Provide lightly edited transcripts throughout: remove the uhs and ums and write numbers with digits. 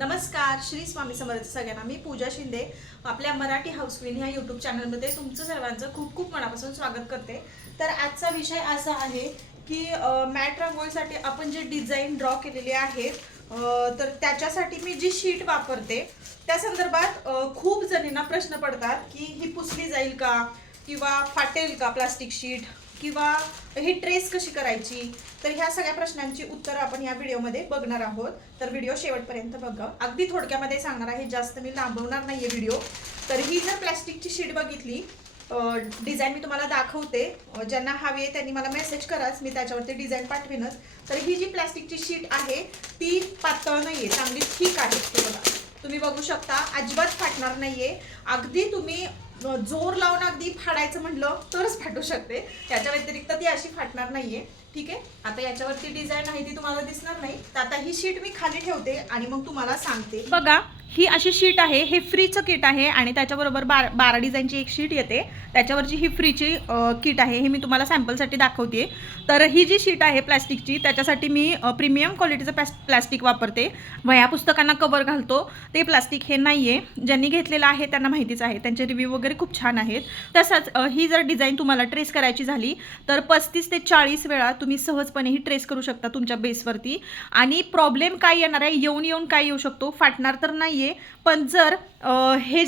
नमस्कार, श्री स्वामी समर्थ सगळ्यांना। मी पूजा शिंदे आपल्या मराठी हाऊस क्वीन ह्या यूट्यूब चॅनलमध्ये तुमचं सर्वांचं खूप खूप मनापासून स्वागत करते। तर आजचा विषय असा आहे की मॅट रांगोळीसाठी आपण जे डिझाईन ड्रॉ केलेले आहे तर त्याच्यासाठी मी जी शीट वापरते त्या संदर्भात खूप जणींना प्रश्न पडतात की ही पुसली जाईल का किंवा फाटेल का प्लास्टिक शीट किंवा ही ट्रेस कशी करायची। तर ह्या सगळ्या प्रश्नांची उत्तर आपण या व्हिडिओमध्ये बघणार आहोत। तर व्हिडिओ शेवटपर्यंत बघा, अगदी थोडक्यामध्ये सांगणार आहे, जास्त मी लांबवणार नाहीये व्हिडिओ। तर ही जर प्लास्टिकची शीट बघितली, डिझाईन मी तुम्हाला दाखवते, ज्यांना हवी आहे त्यांनी मला मेसेज कराच, मी त्याच्यावरती डिझाईन पाठवेनच। तर ही जी प्लास्टिकची शीट आहे ती पातळ नाहीये, चांगली ठीक आहे। ते बघा, तुम्ही बघू शकता, अजिबात फाटणार नाहीये। अगदी तुम्ही जोर लावून अगदी फाडायचं म्हटलं तरच फाटू शकते, त्याच्या व्यतिरिक्त ती अशी फाटणार नाहीये। ठीक आहे, आता याच्यावरती डिझाईन आहे ती तुम्हाला दिसणार नाही। तर आता ही शीट मी खाली ठेवते आणि मग तुम्हाला सांगते। बघा, ही अशी शीट आहे, हे फ्रीचं किट आहे आणि त्याच्याबरोबर 12 डिझाईनची एक शीट येते, त्याच्यावरची ही फ्रीची किट आहे। हे मी तुम्हाला सॅम्पलसाठी दाखवते। तर ही जी शीट आहे प्लास्टिकची, त्याच्यासाठी मी प्रीमियम क्वालिटीचं प्लास्टिक वापरते। वह्या पुस्तकांना कवर घालतो ते प्लास्टिक हे नाही आहे, ज्यांनी घेतलेलं आहे त्यांना माहितीच आहे, त्यांचे रिव्ह्यू वगैरे खूप छान आहेत। तसंच ही जर डिझाईन तुम्हाला ट्रेस करायची झाली तर 35 ते 40 वेळा तुम्ही सहजपणे ही ट्रेस करू शकता तुमच्या बेसवरती। आणि प्रॉब्लेम काय येणार आहे, येऊन काय येऊ शकतो, फाटणार तर नाही आहे, पण जर हे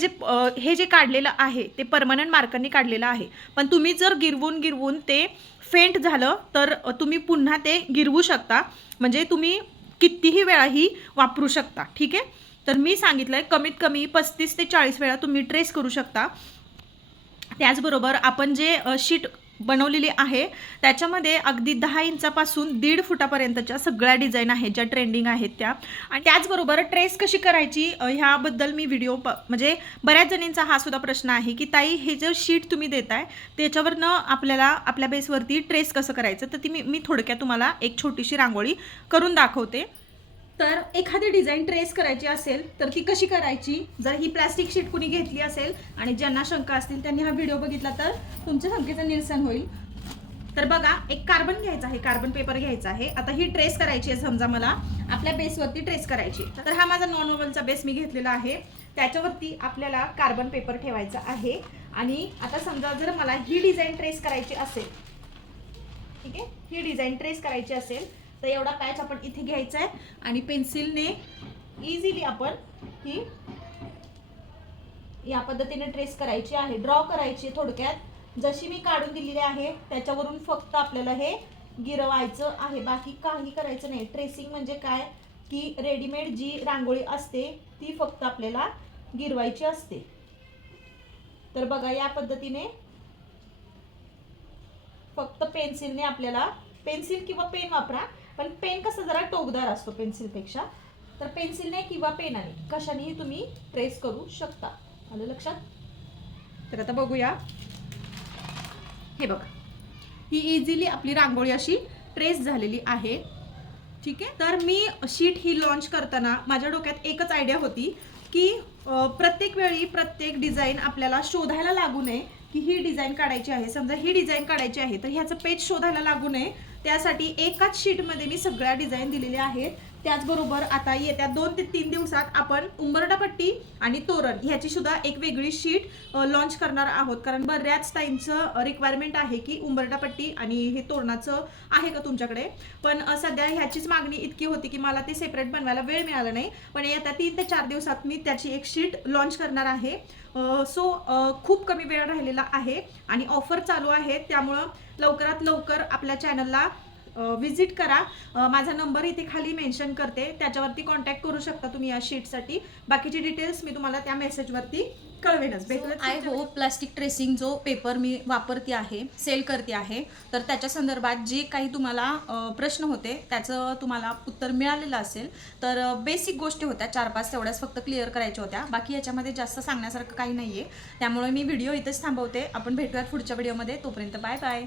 जे काढलेलं आहे ते परमनंट मार्करने काढलेलं आहे, पण तुम्ही जर गिरवून ते फेंट झालं तर तुम्ही पुन्हा ते गिरवू शकता, म्हणजे तुम्ही कितीही वेळा ही वापरू शकता। ठीक आहे, तर मी सांगितलंय कमीत कमी 35 ते 40 वेळा तुम्ही ट्रेस करू शकता। त्याचबरोबर आपण जे शीट बनवलेली आहे त्याच्यामध्ये अगदी 10 इंचापासून 1.5 फुटापर्यंतच्या सगळ्या डिझाईन आहेत ज्या ट्रेंडिंग आहेत त्या। आणि त्याचबरोबर ट्रेस कशी करायची ह्याबद्दल मी व्हिडिओ म्हणजे बऱ्याच जणींचा हा सुद्धा प्रश्न आहे की ताई, हे जे शीट तुम्ही देताय त्याच्यावरनं आपल्याला आपल्या बेसवरती ट्रेस कसं करायचं, तर ती मी थोडक्यात तुम्हाला एक छोटीशी रांगोळी करून दाखवते। तर एखादी डिझाईन ट्रेस करायची असेल तर ती कशी करायची, जर ही प्लास्टिक शीट कुणी घेतली असेल आणि ज्यांना शंका असतील त्यांनी हा व्हिडिओ बघितला तर तुमच्या शंकेचं निरसन होईल। तर बघा, एक कार्बन घ्यायचा आहे, कार्बन पेपर घ्यायचा आहे। आता ही ट्रेस करायची आहे, समजा मला आपल्या बेसवरती ट्रेस करायची, तर हा माझा नॉन वोवलचा बेस मी घेतलेला आहे, त्याच्यावरती आपल्याला कार्बन पेपर ठेवायचा आहे। आणि आता समजा जर मला ही डिझाईन ट्रेस करायची असेल, ठीक आहे, ही डिझाईन ट्रेस करायची असेल तर एवढा पॅच आपण इथे घ्यायचा आहे आणि पेन्सिलने इझिली आपण ही या पद्धतीने ट्रेस करायची आहे, ड्रॉ करायची। थोडक्यात जशी मी काढून दिलेली आहे त्याच्यावरून फक्त आपल्याला हे गिरवायचं आहे, बाकी काही करायचं नाही। ट्रेसिंग म्हणजे काय की रेडीमेड जी रांगोळी असते ती फक्त आपल्याला गिरवायची असते। तर बघा, या पद्धतीने फक्त पेन्सिलने आपल्याला, पेन्सिल किंवा पेन वापरा, पण पेन कसं जरा टोकदार असतो पेन्सिलपेक्षा, तर पेन्सिलने किंवा पेनाने कशानेही तुम्ही ट्रेस करू शकता। आलं लक्षात? तर आता बघूया, हे बघा, ही इझिली आपली रांगोळी अशी ट्रेस झालेली आहे। ठीक आहे, तर मी शीट ही लॉन्च करताना माझ्या डोक्यात एकच आयडिया होती की प्रत्येक वेळी प्रत्येक डिझाईन आपल्याला शोधायला लागू नये की ही डिझाईन काढायची आहे। समजा ही डिझाईन काढायची आहे तर ह्याचं पेज शोधायला लागू नये, त्यासाठी एकाच शीटमध्ये मी सगळ्या डिझाईन दिलेल्या आहेत। त्याचबरोबर आता येत्या 2 ते 3 दिवसात आपण उंबरठा आणि तोरण ह्याची सुद्धा एक वेगळी शीट लॉन्च करणार आहोत, कारण बऱ्याच टाईमचं रिक्वायरमेंट आहे की उंबरठा आणि हे तोरणाचं आहे का तुमच्याकडे, पण सध्या ह्याचीच मागणी इतकी होती की मला ते सेपरेट बनवायला वेळ मिळाला नाही, पण येत्या 3 ते 4 दिवसात मी त्याची एक शीट लॉन्च करणार आहे। सो खूप कमी वेळ राहिलेला आहे आणि ऑफर चालू आहे, त्यामुळं लवकरात लवकर आपल्या चॅनलला विजिट करा। माझा नंबर इथे खाली मेन्शन करते, त्याच्यावरती कॉन्टॅक्ट करू शकता तुम्ही या शीटसाठी। बाकीची डिटेल्स मी तुम्हाला त्या मेसेजवरती कळवेनच। आय होप प्लास्टिक ट्रेसिंग जो पेपर मी वापरते आहे, सेल करते आहे, तर त्याच्या संदर्भात जे काही तुम्हाला प्रश्न होते त्याचं तुम्हाला उत्तर मिळालेलं असेल। तर बेसिक गोष्टी होत्या 4-5 तेवढ्याच फक्त क्लिअर करायच्या होत्या, बाकी याच्यामध्ये जास्त सांगण्यासारखं काही नाही आहे। त्यामुळे मी व्हिडिओ इथेच थांबवते, आपण भेटूयात पुढच्या व्हिडिओमध्ये, तोपर्यंत बाय बाय।